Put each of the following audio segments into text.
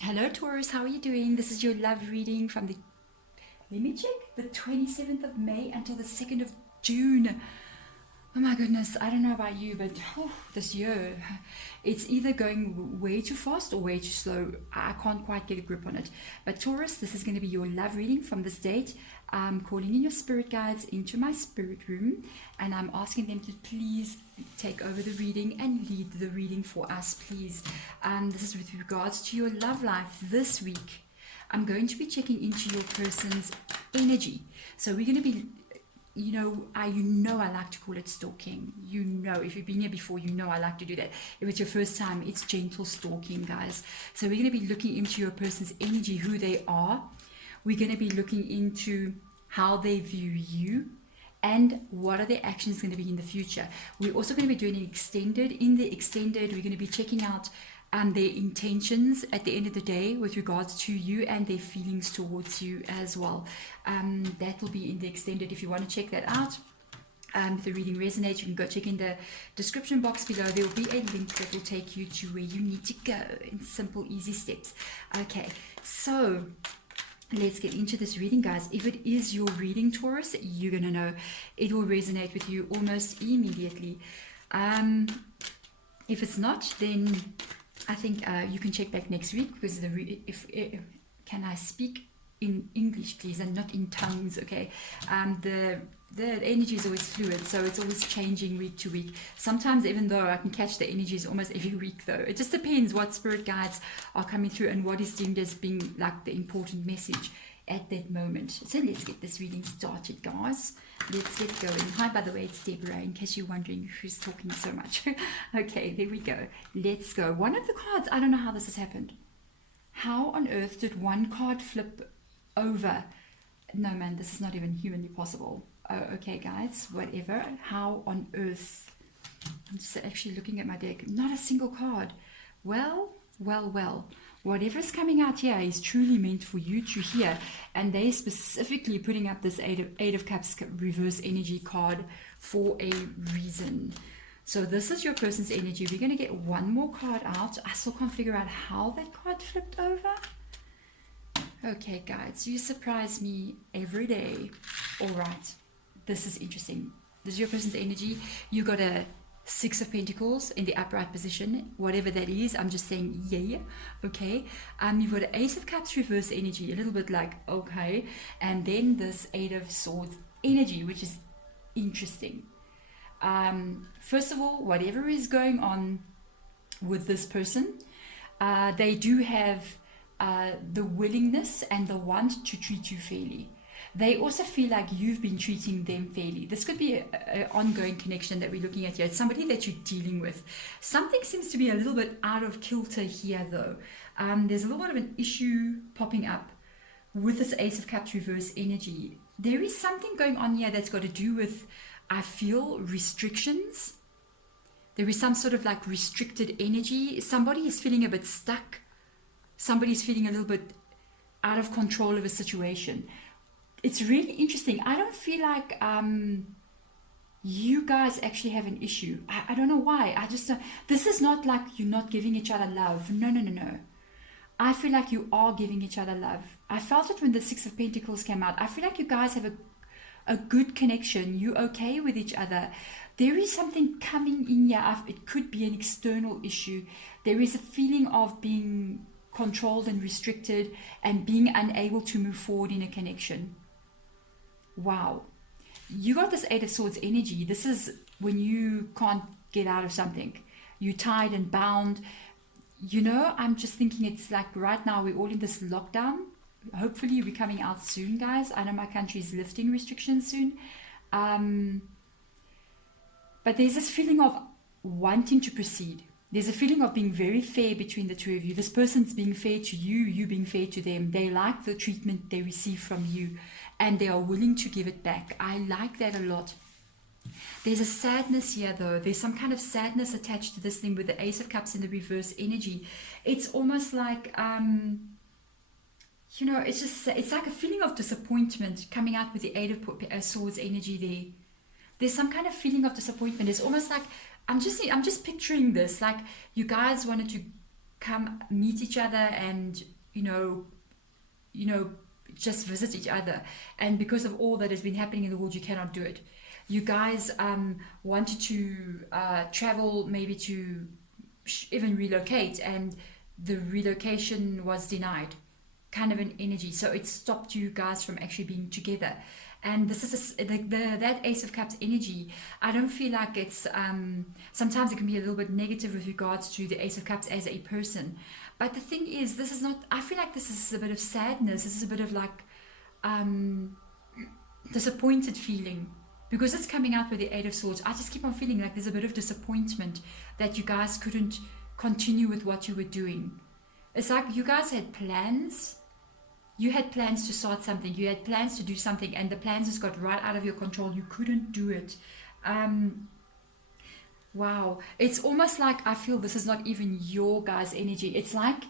Hello Taurus, how are you doing? This is your love reading from let me check, the 27th of May until the 2nd of June. Oh my goodness, I don't know about you, but this year, it's either going way too fast or way too slow. I can't quite get a grip on it. But Taurus, this is going to be your love reading from this date. I'm calling in your spirit guides into my spirit room, and I'm asking them to please take over the reading and lead the reading for us, please. This is with regards to your love life this week. I'm going to be checking into your person's energy. So we're going to be, I like to call it stalking. If you've been here before, I like to do that. If it's your first time, it's gentle stalking, guys. So we're going to be looking into your person's energy, who they are. We're going to be looking into how they view you and what are their actions going to be in the future. We're also going to be doing an extended. In the extended, we're going to be checking out their intentions at the end of the day with regards to you and their feelings towards you as well. That will be in the extended if you want to check that out. If the reading resonates, you can go check in the description box below. There will be a link that will take you to where you need to go in simple, easy steps. Okay, so let's get into this reading, guys. If it is your reading, Taurus, you're going to know it will resonate with you almost immediately. If it's not, then I think you can check back next week, because can I speak in English, please, and not in tongues, okay? The energy is always fluid, so it's always changing week to week. Sometimes, even though I can catch the energies almost every week, though, it just depends what spirit guides are coming through and what is deemed as being like the important message at that moment. So let's get this reading started, guys. Let's get going. Hi, by the way, it's Deborah, in case you're wondering who's talking so much. Okay, there we go. Let's go. One of the cards, I don't know how this has happened. How on earth did one card flip over? No, man, this is not even humanly possible. Oh, okay, guys, whatever. How on earth? I'm just actually looking at my deck. Not a single card. Well. Whatever's coming out here is truly meant for you to hear, and they're specifically putting up this Eight of Cups reverse energy card for a reason. So this is your person's energy. We're going to get one more card out. I still can't figure out how that card flipped over. Okay, guys, you surprise me every day. All right, this is interesting. This is your person's energy. You got a Six of Pentacles in the upright position, whatever that is. I'm just saying, yeah, okay. You've got an Ace of Cups reverse energy, a little bit like, okay. And then this Eight of Swords energy, which is interesting. First of all, whatever is going on with this person, they do have the willingness and the want to treat you fairly. They also feel like you've been treating them fairly. This could be an ongoing connection that we're looking at here. It's somebody that you're dealing with. Something seems to be a little bit out of kilter here, though. There's a little bit of an issue popping up with this Ace of Cups reverse energy. There is something going on here that's got to do with, I feel, restrictions. There is some sort of like restricted energy. Somebody is feeling a bit stuck. Somebody's feeling a little bit out of control of a situation. It's really interesting. I don't feel like you guys actually have an issue. I don't know why. I just don't. This is not like you're not giving each other love. No. I feel like you are giving each other love. I felt it when the Six of Pentacles came out. I feel like you guys have a good connection. You're okay with each other. There is something coming in here. It could be an external issue. There is a feeling of being controlled and restricted and being unable to move forward in a connection. Wow. You got this Eight of Swords energy. This is when you can't get out of something. You're tied and bound. I'm just thinking it's like right now we're all in this lockdown. Hopefully we're coming out soon, guys. I know my country is lifting restrictions soon. But there's this feeling of wanting to proceed. There's a feeling of being very fair between the two of you. This person's being fair to you, you being fair to them. They like the treatment they receive from you, and they are willing to give it back. I like that a lot. There's a sadness here, though. There's some kind of sadness attached to this thing with the Ace of Cups in the reverse energy. It's almost like, it's like a feeling of disappointment coming out with the Eight of Swords energy there. There's some kind of feeling of disappointment. It's almost like, I'm just picturing this, like you guys wanted to come meet each other and, just visit each other. And because of all that has been happening in the world, you cannot do it. You guys wanted to travel, maybe to even relocate, and the relocation was denied, kind of an energy. So it stopped you guys from actually being together. And this is that Ace of Cups energy. I don't feel like it's sometimes it can be a little bit negative with regards to the Ace of Cups as a person, but the thing is, this is not, I feel like this is a bit of sadness. This is a bit of like disappointed feeling, because it's coming out with the Eight of Swords. I just keep on feeling like there's a bit of disappointment that you guys couldn't continue with what you were doing. It's like you guys had plans. You had plans to start something. You had plans to do something, and the plans just got right out of your control. You couldn't do it. Wow. It's almost like I feel this is not even your guys' energy. It's like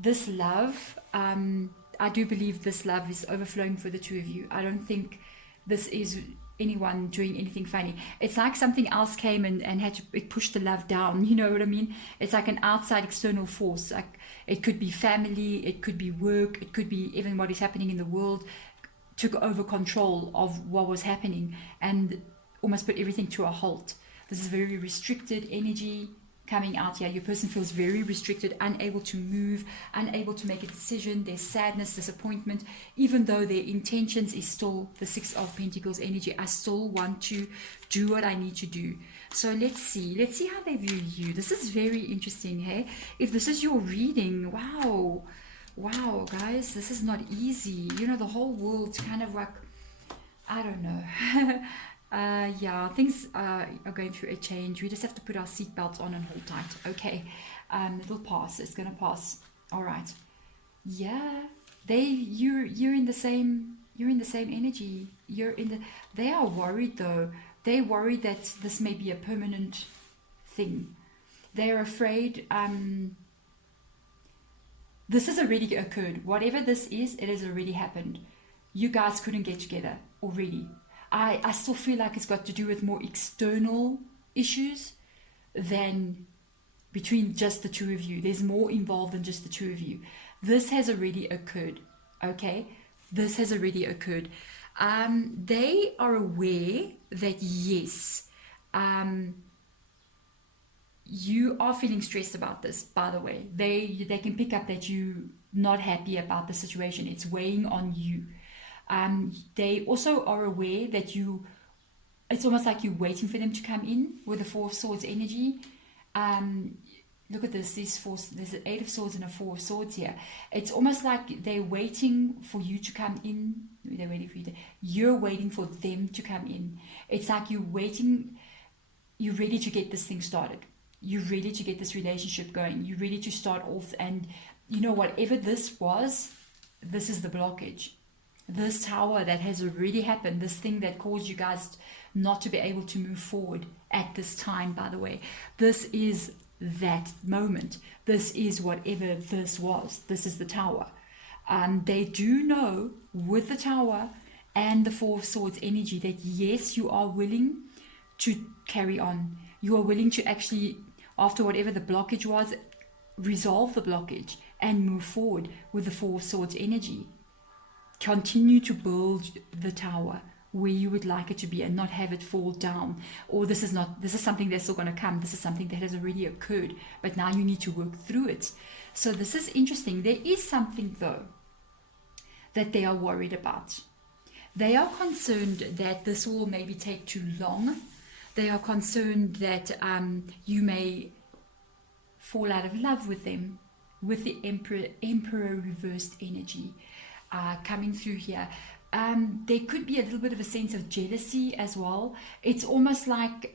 this love. I do believe this love is overflowing for the two of you. I don't think this is anyone doing anything funny. It's like something else came and had to, it pushed the love down. You know what I mean? It's like an outside external force. Like it could be family, it could be work, it could be even what is happening in the world, took over control of what was happening and almost put everything to a halt. This is very restricted energy coming out here. Your person feels very restricted, unable to move, unable to make a decision. There's sadness, disappointment, even though their intentions is still the Six of Pentacles energy. I still want to do what I need to do. So let's see how they view you. This is very interesting, hey? If this is your reading, wow, guys, this is not easy. You know, the whole world's kind of like, I don't know. Yeah, things are going through a change. We just have to put our seatbelts on and hold tight. Okay, it'll pass. It's gonna pass. All right. Yeah, you're in the same energy. They are worried though. They're worried that this may be a permanent thing. They're afraid. This has already occurred. Whatever this is, it has already happened. You guys couldn't get together already. I still feel like it's got to do with more external issues than between just the two of you. There's more involved than just the two of you. This has already occurred, okay? This has already occurred. They are aware that, yes, you are feeling stressed about this, by the way. They can pick up that you're not happy about the situation. It's weighing on you. They also are aware that it's almost like you're waiting for them to come in with the Four of Swords energy. Look at this, there's an Eight of Swords and a Four of Swords here. It's almost like they're waiting for you to come in. They're waiting for you. You're waiting for them to come in. It's like you're waiting, you're ready to get this thing started. You're ready to get this relationship going. You're ready to start off, and you know, whatever this was, this is the blockage. This tower that has already happened, this thing that caused you guys not to be able to move forward at this time, by the way. This is that moment. This is whatever this was. This is the tower. They do know with the tower and the Four of Swords energy that, yes, you are willing to carry on. You are willing to actually, after whatever the blockage was, resolve the blockage and move forward with the Four of Swords energy. Continue to build the tower where you would like it to be and not have it fall down. Or this is something that's still going to come. This is something that has already occurred, but now you need to work through it. So this is interesting. There is something though that they are worried about. They are concerned that this will maybe take too long. They are concerned that you may fall out of love with them, with the Emperor reversed energy. Coming through here. There could be a little bit of a sense of jealousy as well. It's almost like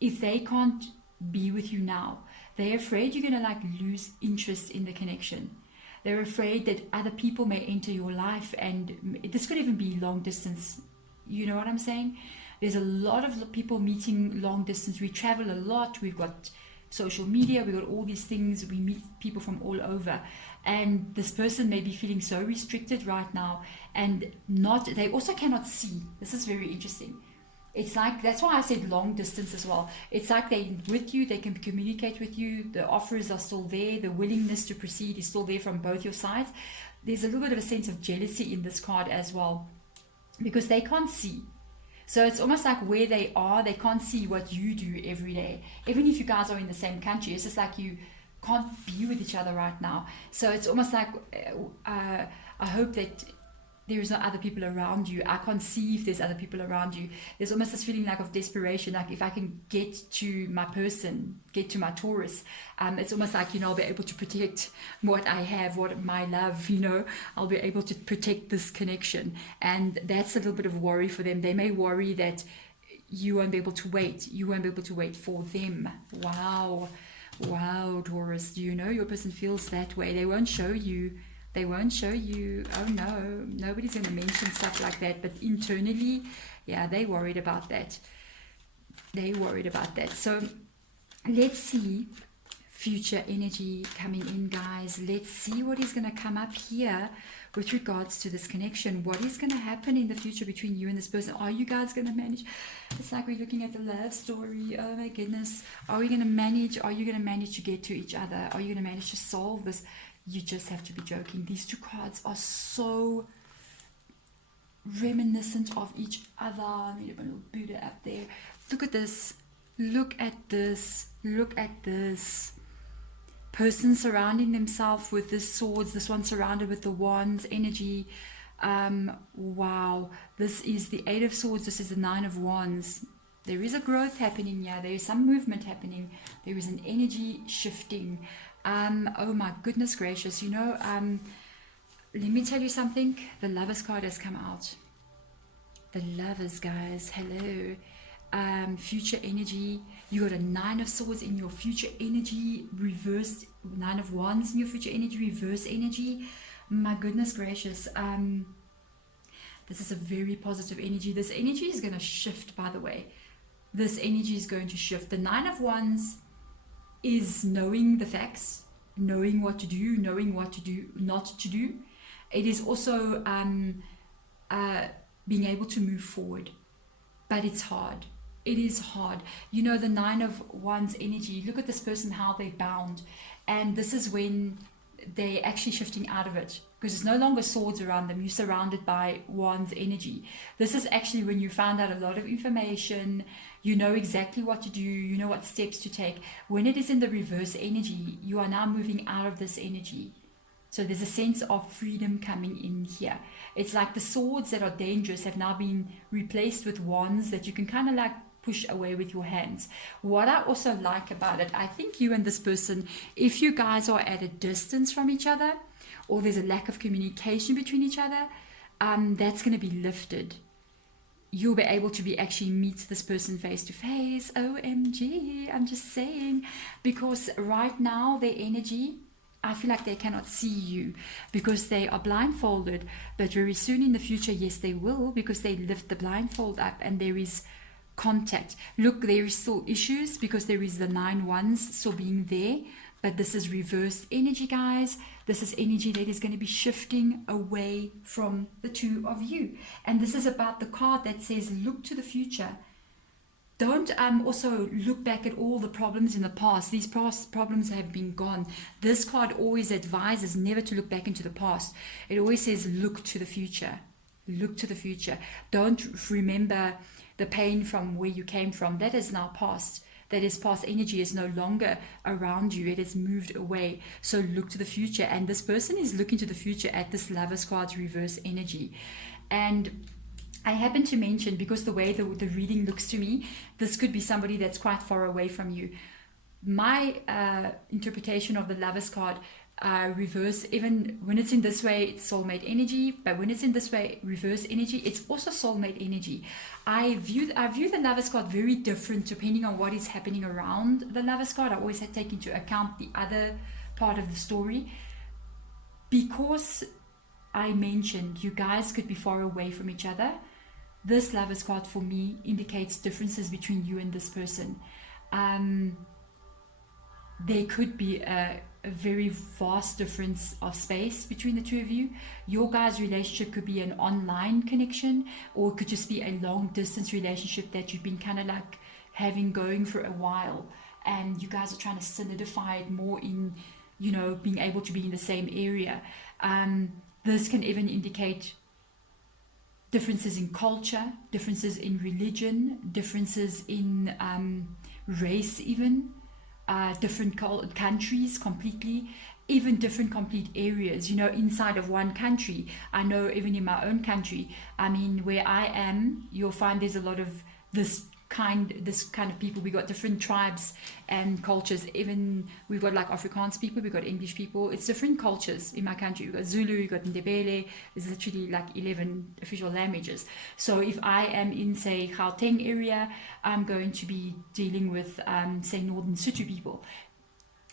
if they can't be with you now, they're afraid you're going to lose interest in the connection. They're afraid that other people may enter your life, and this could even be long distance. You know what I'm saying? There's a lot of people meeting long distance. We travel a lot. We've got social media. We've got all these things. We meet people from all over. And this person may be feeling so restricted right now, and they also cannot see. This is very interesting. It's like, that's why I said long distance as well. It's like they're with you, they can communicate with you, the offers are still there, the willingness to proceed is still there from both your sides. There's a little bit of a sense of jealousy in this card as well, because they can't see. So it's almost like where they are, they can't see what you do every day. Even if you guys are in the same country, it's just like you can't be with each other right now. So it's almost like, I hope that there's no other people around you. I can't see if there's other people around you. There's almost this feeling like of desperation, like if I can get to my person, get to my Taurus, it's almost like, I'll be able to protect what I have, what my love, I'll be able to protect this connection. And that's a little bit of worry for them. They may worry that you won't be able to wait. You won't be able to wait for them. Wow, Taurus, do you know your person feels that way? They won't show you. Oh no, nobody's going to mention stuff like that. But internally, yeah, they worried about that. So let's see future energy coming in, guys. Let's see what is going to come up here with regards to this connection. What is going to happen in the future between you and this person? Are you guys going to manage? It's like we're looking at the love story. Oh my goodness. Are you going to manage to get to each other? Are you going to manage to solve this? You just have to be joking. These two cards are so reminiscent of each other. I made a little Buddha up there. Look at this. Look at this. Person surrounding themselves with the swords. This one surrounded with the wands energy. Wow. This is the 8 of swords. This is the 9 of wands. There is a growth happening here. There is some movement happening. There is an energy shifting. Oh my goodness gracious, let me tell you something. The Lovers card has come out. The Lovers, guys, hello. Future energy. You got a 9 of swords in your future energy, reversed 9 of wands in your future energy, reverse energy. My goodness gracious. This is a very positive energy. This energy is going to shift, by the way. This energy is going to shift. The 9 of wands is knowing the facts, knowing what to do, knowing what to do, not to do. It is also being able to move forward, but it's hard. It is hard. The 9 of wands energy, look at this person, how they bound. And this is when they're actually shifting out of it, because it's no longer swords around them. You're surrounded by wands energy. This is actually when you found out a lot of information. You know exactly what to do. You know what steps to take. When it is in the reverse energy, you are now moving out of this energy. So there's a sense of freedom coming in here. It's like the swords that are dangerous have now been replaced with wands that you can kind of like push away with your hands. What I also like about it, I think you and this person, if you guys are at a distance from each other, or there's a lack of communication between each other, that's going to be lifted. You'll be able to actually meet this person face to face. OMG, I'm just saying. Because right now, their energy, I feel like they cannot see you because they are blindfolded. But very soon in the future, yes, they will, because they lift the blindfold up and there is contact. Look, there is still issues because there is the 9 wands still being there. But this is reversed energy, guys. This is energy that is going to be shifting away from the two of you. And this is about the card that says, look to the future. Don't also look back at all the problems in the past. These past problems have been gone. This card always advises never to look back into the past. It always says, look to the future. Look to the future. Don't remember the pain from where you came from. That is now past. That is past energy is no longer around you. It has moved away. So look to the future. And this person is looking to the future at this Lovers card's reverse energy. And I happen to mention, because the way the reading looks to me, this could be somebody that's quite far away from you. My interpretation of the Lovers card, reverse, even when it's in this way, it's soulmate energy, but when it's in this way, reverse energy, it's also soulmate energy. I view the Lovers card very different depending on what is happening around the Lovers card. I always take into account the other part of the story, because I mentioned you guys could be far away from each other. This Lovers card for me indicates differences between you and this person. there could be a very vast difference of space between the two of you. Your guys' relationship could be an online connection, or it could just be a long distance relationship that you've been kind of like having going for a while, and you guys are trying to solidify it more in, you know, being able to be in the same area. This can even indicate differences in culture, differences in religion, differences in race, even different countries completely, even different complete areas, you know, inside of one country. I know even in my own country, I mean, where I am, you'll find there's a lot of this kind of people. We got different tribes and cultures. Even we've got like Afrikaans people, we've got English people. It's different cultures in my country. We've got Zulu, we've got Ndebele. There's literally like 11 official languages. So if I am in, say, Gauteng area, I'm going to be dealing with, say, Northern Sotho people.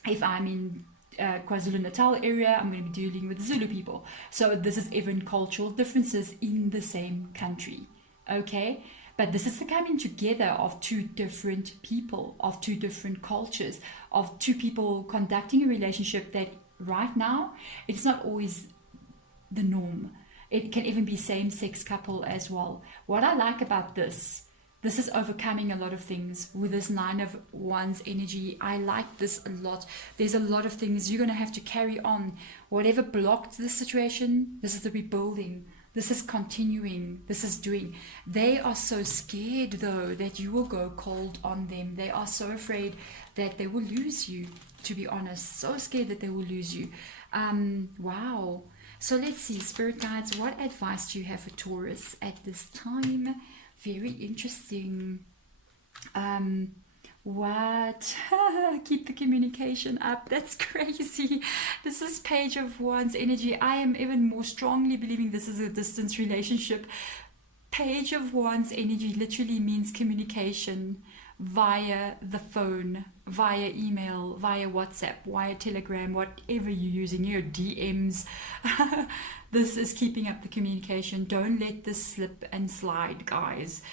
If I'm in KwaZulu-Natal area, I'm going to be dealing with Zulu people. So this is even cultural differences in the same country. Okay? But this is the coming together of two different people, of two different cultures, of two people conducting a relationship that right now, it's not always the norm. It can even be same-sex couple as well. What I like about this is overcoming a lot of things with this 9 of Wands energy. I like this a lot. There's a lot of things you're going to have to carry on. Whatever blocked this situation, this is the rebuilding. This is continuing. This is doing. They are so scared, though, that you will go cold on them. They are so afraid that they will lose you, to be honest. So scared that they will lose you. Wow. So let's see, Spirit Guides, what advice do you have for Taurus at this time? Very interesting. What? Keep the communication up. That's crazy. This is Page of Wands energy. I am even more strongly believing this is a distance relationship. Page of Wands energy literally means communication via the phone, via email, via WhatsApp, via Telegram, whatever you're using, your DMs. This is keeping up the communication. Don't let this slip and slide, guys.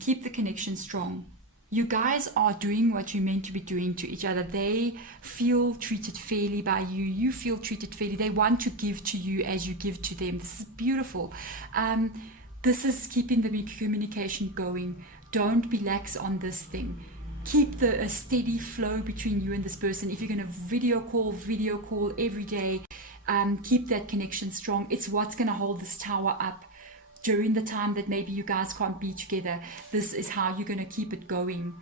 Keep the connection strong. You guys are doing what you're meant to be doing to each other. They feel treated fairly by you. You feel treated fairly. They want to give to you as you give to them. This is beautiful. This is keeping the communication going. Don't be lax on this thing. Keep a steady flow between you and this person. If you're going to video call every day. Keep that connection strong. It's what's going to hold this tower up during the time that maybe you guys can't be together. This is how you're going to keep it going.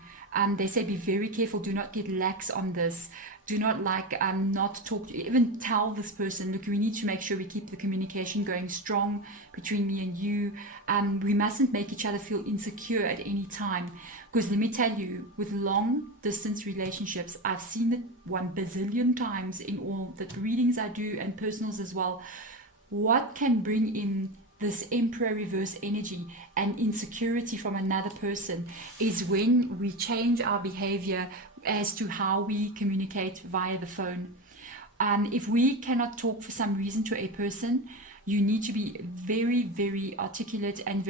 They say be very careful. Do not get lax on this. Do not not talk. Even tell this person, look, we need to make sure we keep the communication going strong between me and you. We mustn't make each other feel insecure at any time. Because let me tell you, with long distance relationships, I've seen it 1 bazillion times in all the readings I do and personals as well. What can bring in this Emperor reverse energy and insecurity from another person is when we change our behavior as to how we communicate via the phone. If we cannot talk for some reason to a person, you need to be very, very articulate and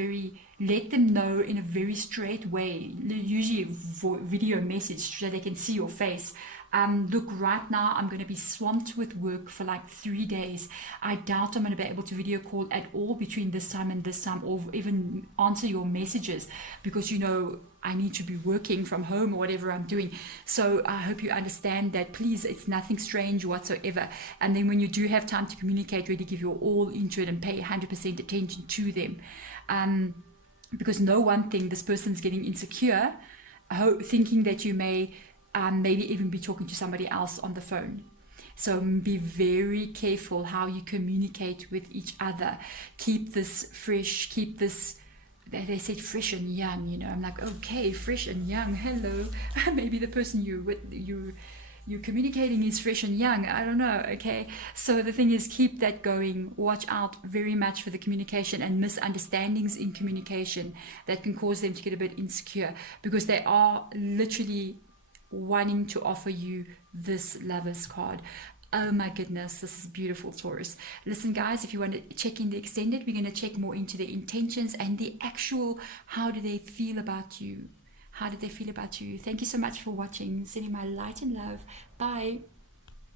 let them know in a very straight way, usually a video message so they can see your face. Look, right now I'm going to be swamped with work for like 3 days. I doubt I'm going to be able to video call at all between this time and this time, or even answer your messages, because I need to be working from home or whatever I'm doing. So I hope you understand that. Please, it's nothing strange whatsoever. And then when you do have time to communicate, really give your all into it and pay 100% attention to them. Because no one thing, this person's getting insecure, thinking that you may maybe even be talking to somebody else on the phone. So be very careful how you communicate with each other. Keep this fresh, keep this, they said fresh and young, I'm like, okay, fresh and young, hello. Maybe the person you're communicating is fresh and young, I don't know, okay? So the thing is, keep that going. Watch out very much for the communication and misunderstandings in communication that can cause them to get a bit insecure, because they are literally wanting to offer you this Lover's card. Oh my goodness, this is beautiful, Taurus. Listen, guys, if you want to check in the extended, we're going to check more into the intentions and the actual, how do they feel about you? How did they feel about you? Thank you so much for watching. Sending my light and love. Bye.